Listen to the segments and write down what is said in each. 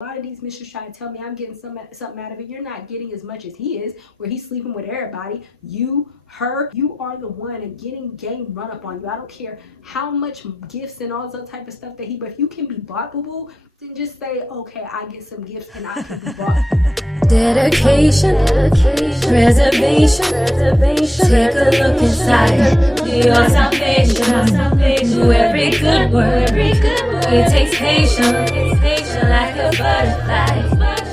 A lot of these mistresses try to tell me I'm getting something out of it. You're not getting as much as he is, where he's sleeping with everybody. You, her, you are the one getting game run up on you. I don't care how much gifts and all this other type of stuff that he, but if you can be bought, boo boo, then just say, okay, I get some gifts and I can be bought. Dedication, preservation, take a look inside your salvation. Do every good work, it takes patience, like a butterfly,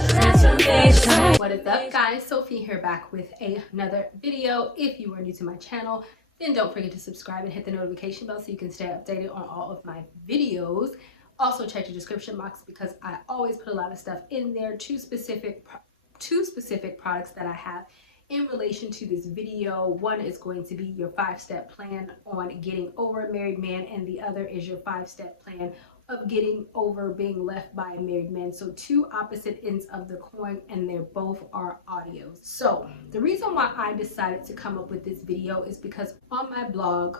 transformation. What is up, guys? Sophie here, back with another video. If you are new to my channel, then don't forget to subscribe and hit the notification bell so you can stay updated on all of my videos. Also check the description box because I always put a lot of stuff in there, two specific products that I have in relation to this video. One is going to be your 5-step plan on getting over a married man, and the other is your 5-step plan of getting over being left by a married man. So two opposite ends of the coin, and they're both are audios. So the reason why I decided to come up with this video is because on my blog,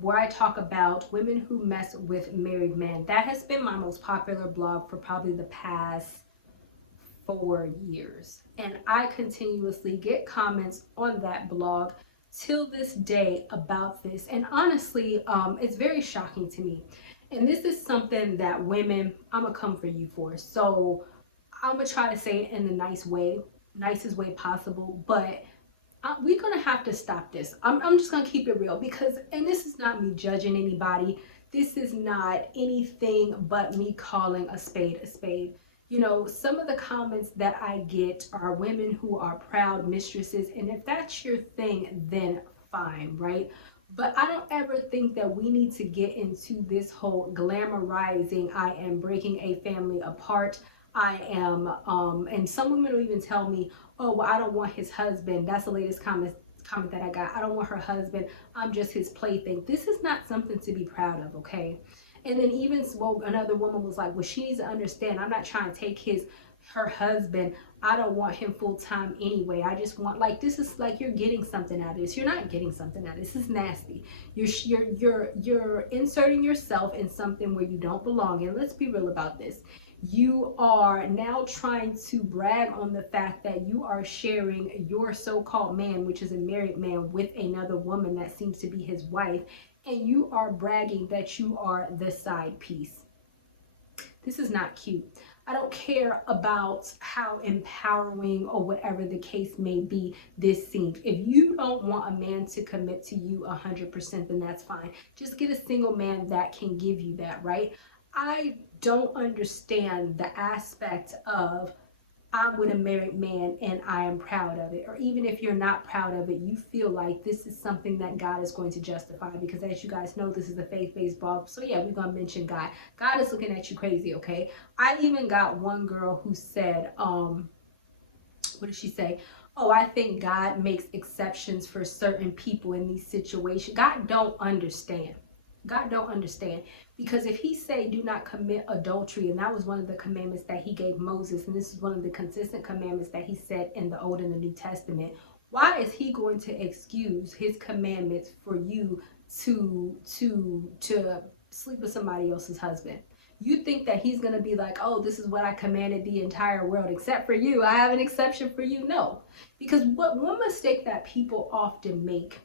where I talk about women who mess with married men, that has been my most popular blog for probably the past 4 years, and I continuously get comments on that blog till this day about this. And honestly, it's very shocking to me, and this is something that women, I'm gonna come for you for. So I'm gonna try to say it in the nicest way possible, but we're gonna have to stop this. I'm just gonna keep it real, because, and this is not me judging anybody, this is not anything but me calling a spade a spade. You know, some of the comments that I get are women who are proud mistresses, and if that's your thing, then fine, right? But I don't ever think that we need to get into this whole glamorizing, I am breaking a family apart, I am, and some women will even tell me, oh, well, I don't want his husband. That's the latest comment that I got. I don't want her husband, I'm just his plaything. This is not something to be proud of, okay? And then even, well, another woman was like, well, she needs to understand, I'm not trying to take her husband. I don't want him full time anyway. I just want, like, this is like, you're getting something out of this. You're not getting something out of this. This is nasty. You're inserting yourself in something where you don't belong. And let's be real about this. You are now trying to brag on the fact that you are sharing your so-called man, which is a married man, with another woman that seems to be his wife. And you are bragging that you are the side piece. This is not cute. I don't care about how empowering or whatever the case may be this seems. If you don't want a man to commit to you 100%, then that's fine. Just get a single man that can give you that, right? I don't understand the aspect of, I'm with a married man and I am proud of it. Or even if you're not proud of it, you feel like this is something that God is going to justify, because as you guys know, this is a faith-based blog. So yeah, we're going to mention God. God is looking at you crazy, okay? I even got one girl who said, what did she say? Oh, I think God makes exceptions for certain people in these situations. God don't understand. God don't understand, because if he say do not commit adultery, and that was one of the commandments that he gave Moses, and this is one of the consistent commandments that he said in the Old and the New Testament, why is he going to excuse his commandments for you to sleep with somebody else's husband? You think that he's going to be like, oh, this is what I commanded the entire world except for you, I have an exception for you? No, because one mistake that people often make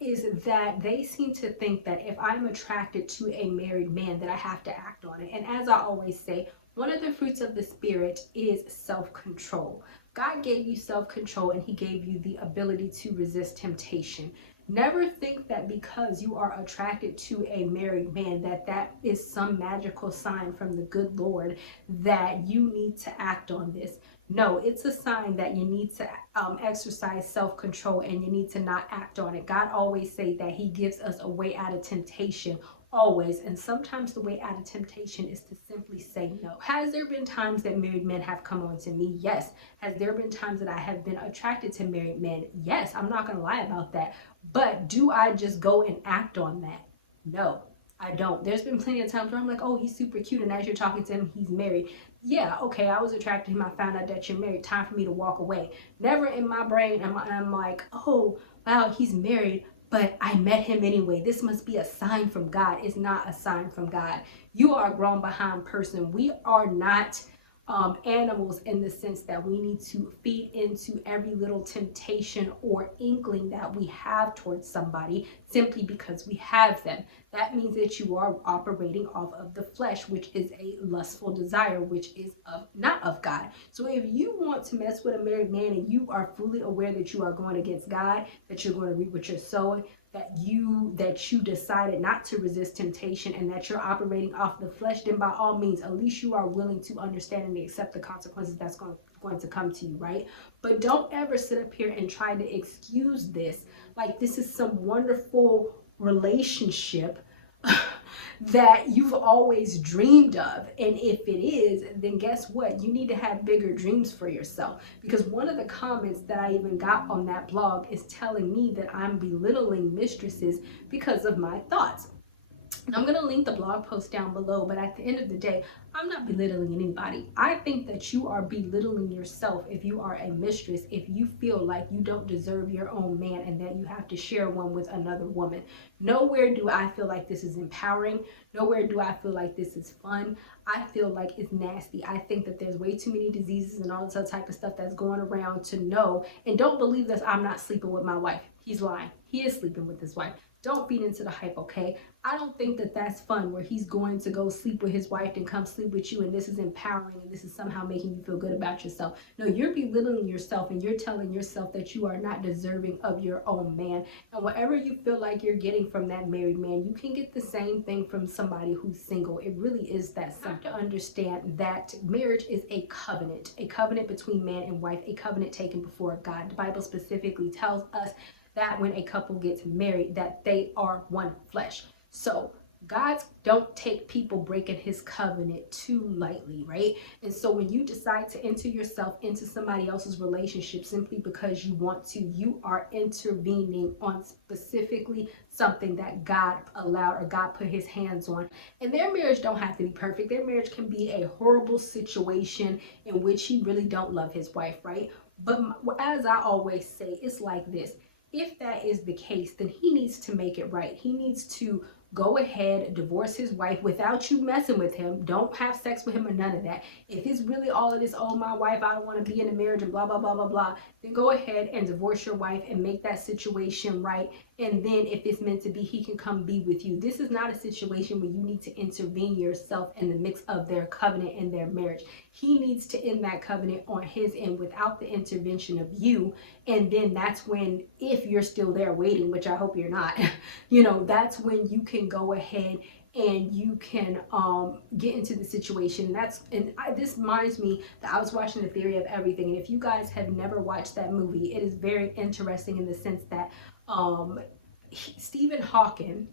is that they seem to think that if I'm attracted to a married man, that I have to act on it. And as I always say, one of the fruits of the Spirit is self-control. God gave you self-control, and he gave you the ability to resist temptation. Never think that because you are attracted to a married man that is some magical sign from the good Lord that you need to act on this. No, it's a sign that you need to exercise self-control, and you need to not act on it. God always say that he gives us a way out of temptation, always. And sometimes the way out of temptation is to simply say no. Has there been times that married men have come on to me? Yes. Has there been times that I have been attracted to married men? Yes. I'm not going to lie about that. But do I just go and act on that? No, I don't. There's been plenty of times where I'm like, oh, he's super cute, and as you're talking to him, he's married. Yeah, okay, I was attracted to him, I found out that you're married, time for me to walk away. Never in my brain am I'm like, oh, wow, he's married, but I met him anyway. This must be a sign from God. It's not a sign from God. You are a grown behind person. We are not animals in the sense that we need to feed into every little temptation or inkling that we have towards somebody simply because we have them. That means that you are operating off of the flesh, which is a lustful desire, which is not of God. So if you want to mess with a married man and you are fully aware that you are going against God, that you're going to reap what you're sowing, that you decided not to resist temptation and that you're operating off the flesh, then by all means, at least you are willing to understand and accept the consequences that's going to come to you, right? But don't ever sit up here and try to excuse this like this is some wonderful relationship that you've always dreamed of. And if it is, then guess what? You need to have bigger dreams for yourself. Because one of the comments that I even got on that blog is telling me that I'm belittling mistresses because of my thoughts. I'm going to link the blog post down below, but at the end of the day, I'm not belittling anybody. I think that you are belittling yourself if you are a mistress, if you feel like you don't deserve your own man and that you have to share one with another woman. Nowhere do I feel like this is empowering. Nowhere do I feel like this is fun. I feel like it's nasty. I think that there's way too many diseases and all this other type of stuff that's going around to know. And don't believe that I'm not sleeping with my wife. He's lying. He is sleeping with his wife. Don't feed into the hype, okay? I don't think that that's fun where he's going to go sleep with his wife and come sleep with you and this is empowering and this is somehow making you feel good about yourself. No, you're belittling yourself and you're telling yourself that you are not deserving of your own man. And whatever you feel like you're getting from that married man, you can get the same thing from somebody who's single. It really is that simple. You have to understand that marriage is a covenant between man and wife, a covenant taken before God. The Bible specifically tells us that when a couple gets married, that they are one flesh. So God don't take people breaking his covenant too lightly, right? And so when you decide to enter yourself into somebody else's relationship simply because you want to, you are intervening on specifically something that God allowed or God put his hands on. And their marriage don't have to be perfect. Their marriage can be a horrible situation in which he really don't love his wife, right? But as I always say, it's like this. If that is the case, then he needs to make it right. He needs to go ahead, divorce his wife without you messing with him. Don't have sex with him or none of that. If it's really all of this, oh, my wife, I don't want to be in a marriage and blah, blah, blah, blah, blah, then go ahead and divorce your wife and make that situation right. And then if it's meant to be, he can come be with you. This is not a situation where you need to intervene yourself in the mix of their covenant and their marriage. He needs to end that covenant on his end without the intervention of you. And then that's when, if you're still there waiting, which I hope you're not, that's when you can go ahead and you can get into the situation. This reminds me that I was watching The Theory of Everything, and if you guys have never watched that movie, it is very interesting in the sense that Stephen Hawking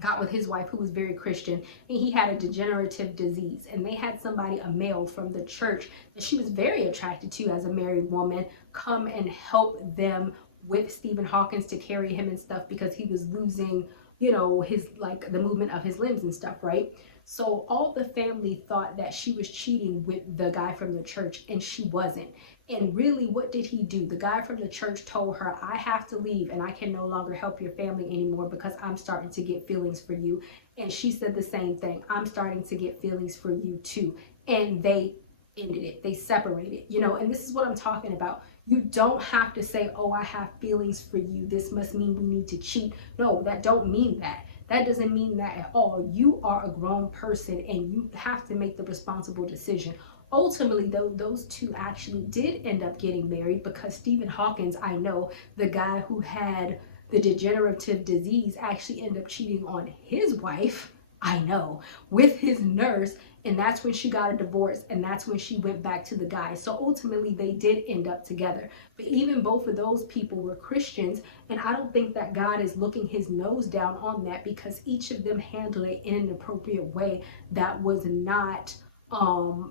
got with his wife who was very Christian, and he had a degenerative disease, and they had somebody, a male from the church that she was very attracted to as a married woman, come and help them with Stephen Hawkins to carry him and stuff because he was losing his, like, the movement of his limbs and stuff, right? So all the family thought that she was cheating with the guy from the church, and she wasn't. And really, what did he do? The guy from the church told her, I have to leave and I can no longer help your family anymore because I'm starting to get feelings for you. And she said the same thing. I'm starting to get feelings for you too. And they ended it. They separated, and this is what I'm talking about. You don't have to say, oh, I have feelings for you, this must mean we need to cheat. No, that don't mean that. That doesn't mean that at all. You are a grown person and you have to make the responsible decision. Ultimately, though, those two actually did end up getting married because Stephen Hawkins, I know, the guy who had the degenerative disease, actually ended up cheating on his wife, I know, with his nurse. And that's when she got a divorce, and that's when she went back to the guy. So ultimately, they did end up together. But even both of those people were Christians, and I don't think that God is looking his nose down on that because each of them handled it in an appropriate way that was not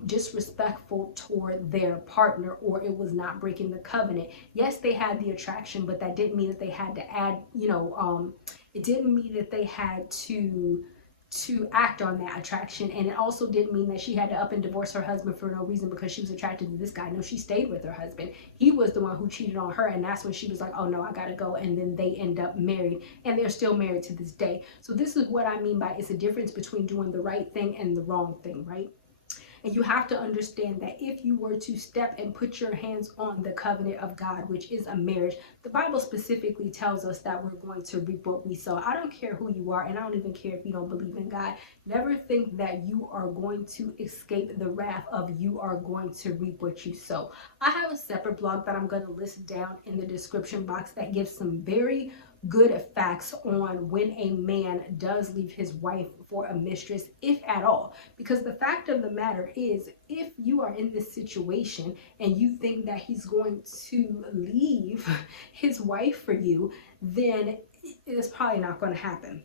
disrespectful toward their partner, or it was not breaking the covenant. Yes, they had the attraction, but that didn't mean that they had to add, it didn't mean that they had to act on that attraction. And it also didn't mean that she had to up and divorce her husband for no reason because she was attracted to this guy. No, she stayed with her husband. He was the one who cheated on her, and that's when she was like, oh no, I gotta go. And then they end up married, and they're still married to this day. So this is what I mean by it's a difference between doing the right thing and the wrong thing, right? And you have to understand that if you were to step and put your hands on the covenant of God, which is a marriage, the Bible specifically tells us that we're going to reap what we sow. I don't care who you are, and I don't even care if you don't believe in God. Never think that you are going to escape the wrath of you are going to reap what you sow. I have a separate blog that I'm going to list down in the description box that gives some very good facts on when a man does leave his wife for a mistress, if at all. Because the fact of the matter is, if you are in this situation and you think that he's going to leave his wife for you, then it's probably not going to happen,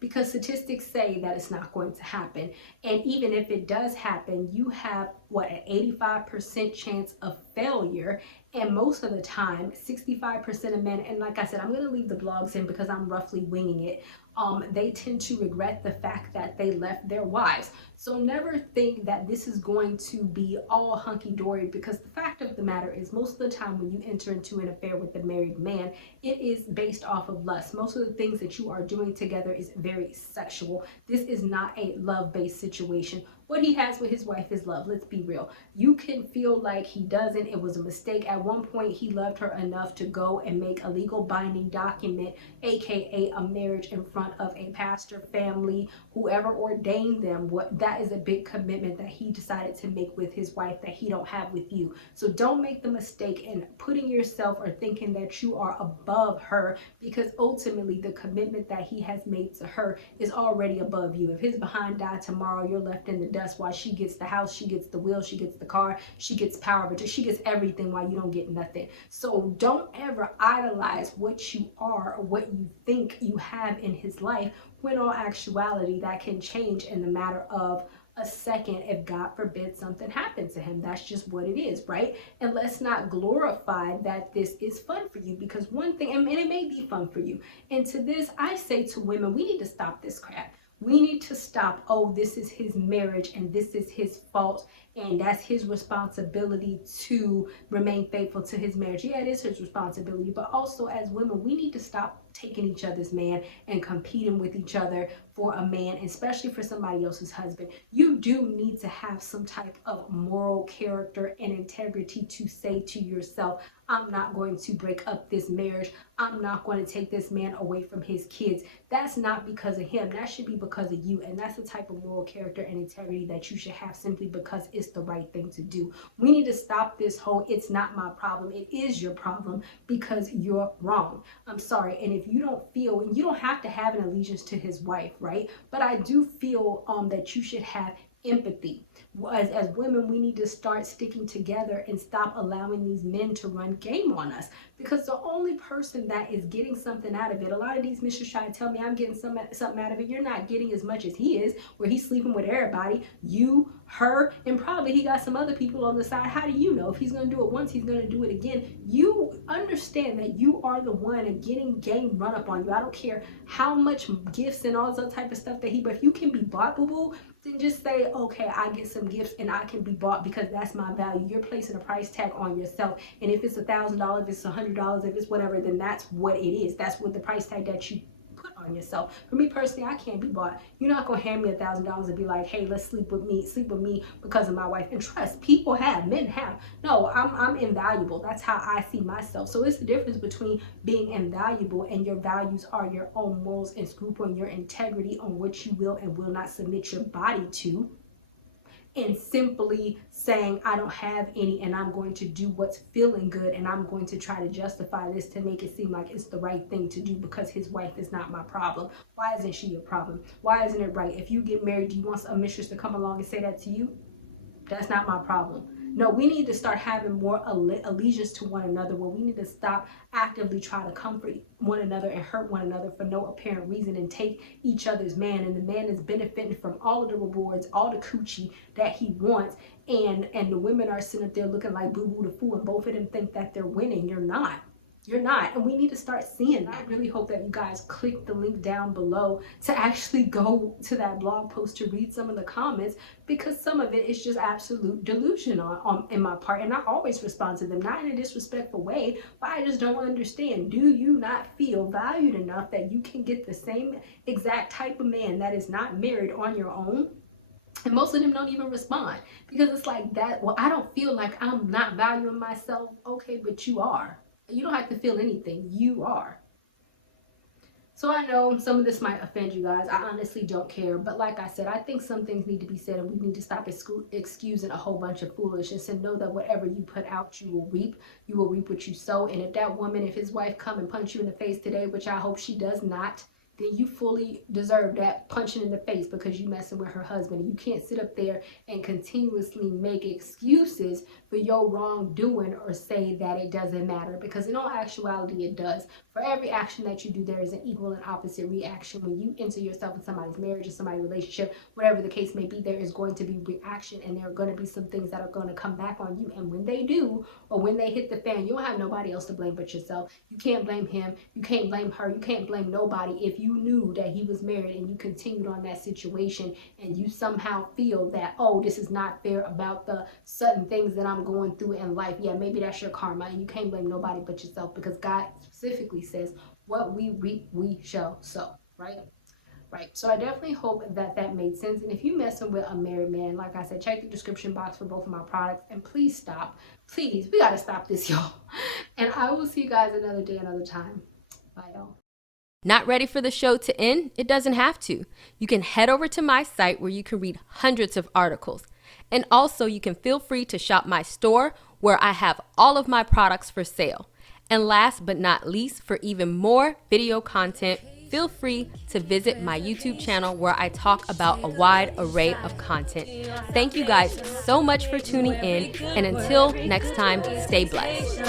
because statistics say that it's not going to happen. And even if it does happen, you have an 85% chance of failure. And most of the time, 65% of men, and like I said, I'm going to leave the blogs in because I'm roughly winging it, they tend to regret the fact that they left their wives. So never think that this is going to be all hunky-dory, because the fact of the matter is, most of the time when you enter into an affair with a married man, it is based off of lust. Most of the things that you are doing together is very sexual. This is not a love-based situation. What he has with his wife is love. Let's be real. You can feel like he doesn't. It was a mistake. At one point, he loved her enough to go and make a legal binding document, aka a marriage, in front of a pastor, family, whoever ordained them. That is a big commitment that he decided to make with his wife that he don't have with you. So don't make the mistake in putting yourself or thinking that you are above her, because ultimately the commitment that he has made to her is already above you. If his behind died tomorrow, you're left in the dust while she gets the house, she gets the wheel, she gets the car, she gets power, but she gets everything while you don't get nothing. So don't ever idolize what you are or what you think you have in his life, when in all actuality that can change in the matter of a second if God forbid something happened to him. That's just what it is, right? And let's not glorify that this is fun for you, because one thing, and it may be fun for you, and to this I say to women, we need to stop this crap. We need to stop, oh, this is his marriage and this is his fault and that's his responsibility to remain faithful to his marriage. Yeah, it is his responsibility, but also as women, we need to stop taking each other's man and competing with each other for a man, especially for somebody else's husband. You do need to have some type of moral character and integrity to say to yourself, I'm not going to break up this marriage. I'm not going to take this man away from his kids. That's not because of him. That should be because of you. And that's the type of moral character and integrity that you should have, simply because it's the right thing to do. We need to stop this whole, it's not my problem. It is your problem because you're wrong. I'm sorry. And if you don't feel, and you don't have to have an allegiance to his wife, right? But I do feel that you should have empathy. As women, we need to start sticking together and stop allowing these men to run game on us, because the only person that is getting something out of it, a lot of these mistresses try to tell me I'm getting something out of it. You're not getting as much as he is, where he's sleeping with everybody, you, her, and probably he got some other people on the side. How do you know? If he's going to do it once, he's going to do it again. You understand that you are the one getting game run up on you. I don't care how much gifts and all this other type of stuff that but if you can be bought, boo-boo, then just say, okay, I get some gifts and I can be bought because that's my value. You're placing a price tag on yourself. And if it's $1,000, if it's $100, if it's whatever, then that's what it is. That's what the price tag that you put on yourself. For me personally, I can't be bought. You're not gonna hand me $1,000 and be like, hey, let's sleep with me because of my wife. And trust, people have, men have. No, I'm invaluable. That's how I see myself. So it's the difference between being invaluable and your values are your own morals and scruple and your integrity on what you will and will not submit your body to, and simply saying, I don't have any and I'm going to do what's feeling good and I'm going to try to justify this to make it seem like it's the right thing to do because his wife is not my problem. Why isn't she your problem? Why isn't it right? If you get married, do you want a mistress to come along and say that to you? That's not my problem. No, we need to start having more allegiance to one another, where we need to stop actively trying to comfort one another and hurt one another for no apparent reason and take each other's man. And the man is benefiting from all of the rewards, all the coochie that he wants. And the women are sitting up there looking like boo-boo the fool, and both of them think that they're winning. You're not. You're not. And we need to start seeing that. I really hope that you guys click the link down below to actually go to that blog post to read some of the comments, because some of it is just absolute delusion in my part. And I always respond to them, not in a disrespectful way, but I just don't understand. Do you not feel valued enough that you can get the same exact type of man that is not married on your own? And most of them don't even respond because it's like that. Well, I don't feel like I'm not valuing myself. Okay, but you are. You don't have to feel anything. You are. So I know some of this might offend you guys. I honestly don't care. But like I said, I think some things need to be said, and we need to stop excusing a whole bunch of foolishness and know that whatever you put out, you will reap. You will reap what you sow. And if that woman, if his wife come and punch you in the face today, which I hope she does not, then you fully deserve that punching in the face because you messing with her husband. And you can't sit up there and continuously make excuses for your wrongdoing or say that it doesn't matter, because in all actuality it does. For every action that you do, there is an equal and opposite reaction. When you enter yourself in somebody's marriage or somebody's relationship, whatever the case may be, there is going to be reaction, and there are going to be some things that are going to come back on you. And when they do, or when they hit the fan, you don't have nobody else to blame but yourself. You can't blame him. You can't blame her. You can't blame nobody. If you knew that he was married and you continued on that situation, and you somehow feel that, oh, this is not fair about the sudden things that I'm going through in life, yeah, maybe that's your karma, and you can't blame nobody but yourself, because God specifically says, what we reap, we shall sow, right? Right. So I definitely hope that that made sense. And if you messing with a married man, like I said, check the description box for both of my products, and please stop. Please, we got to stop this, y'all. And I will see you guys another day, another time. Bye, y'all. Not ready for the show to end? It doesn't have to. You can head over to my site where you can read hundreds of articles. And also you can feel free to shop my store where I have all of my products for sale. And last but not least, for even more video content, feel free to visit my YouTube channel where I talk about a wide array of content. Thank you guys so much for tuning in, and until next time, stay blessed.